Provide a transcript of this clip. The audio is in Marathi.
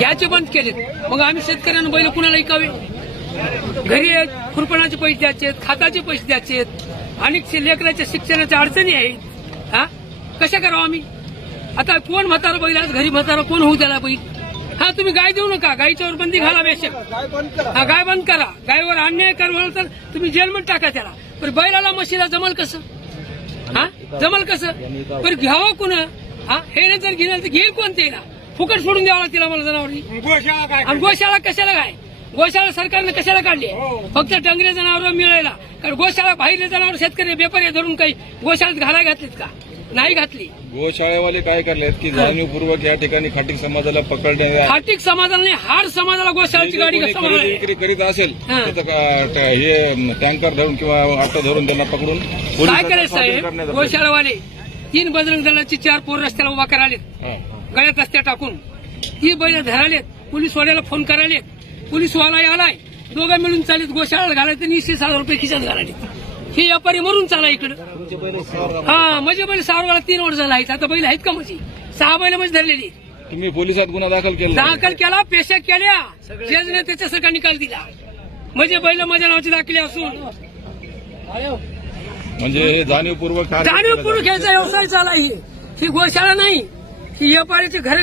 याचे बंद केले। मग आम्ही शेतकऱ्यांना बैल कुणाला ऐकावे? घरी खुरपणाचे पैसे द्यायचे, खाताचे पैसे द्यायचे, अनेक लेकराच्या शिक्षणाच्या अडचणी आहेत। कशा करावं आम्ही? आता कोण म्हातारा बैल आज घरी म्हातारा कोण होऊ त्याला बैल? तुम्ही गाय देऊ नका, गायीच्यावर बंदी घाला बेशक। गाय बंद करा, गायीवर अन्याय करा तर तुम्ही जेलमध्ये टाका त्याला। पण बैलाला म्हशीला जमल कसं? जमल कसं? पण घ्यावं कोण? हे जर घेणार तर घेईल कोण? त्याला फुकट सोडून द्यावं लागतील आम्हाला जनावरी। आणि गोशाळा कशाला काय? गोशाळा सरकारने कशाला काढली? फक्त टंगरे जनावर मिळायला। कारण गोशाळा बाहेर जनावर शेतकरी व्यापारी धरून काही गोशाळेत घालायला घातलीत का? नाही घातली। गोशाळेवाले काय करलेत की जाणीवपूर्वक या ठिकाणी खाटीक समाजाला पकडणे, खाटीक समाजाला नाही हाड समाजाला गोशाळेची गाडी विक्री करीत असेल हे टँकर धरून किंवा ऑटो धरून त्यांना पकडून काय करायचं साहेब? गोशाळेवाले 3 बजरंग दलाची 4 पोर रस्त्याला उभा करालेत, गळ्यात रस्त्या टाकून 3 बैल धरालेत, पोलीस वाल्याला फोन करालेत, पोलीस वाला आलाय, दोघं मिळून चालेत गोशाळेला घालायचं 20,000 रुपये खिशात घालाले। हे व्यापारी मरून चाला इकडे। म्हणजे बैल 6 वेळा 3 वर्ष झाला आहेत। आता बैल आहेत का? म्हणजे 6 बैल म्हणजे धरलेली। तुम्ही पोलिसात गुन्हा दाखल केला, पेशा केल्या, जजने त्याच्यासारखा निकाल दिला। म्हणजे बैल माझ्या नावाची दाखले असून म्हणजे हे जाणीवपूर्वक याचा व्यवसाय चाला। ही गोशाळा नाही, ही व्यापाऱ्याचे घर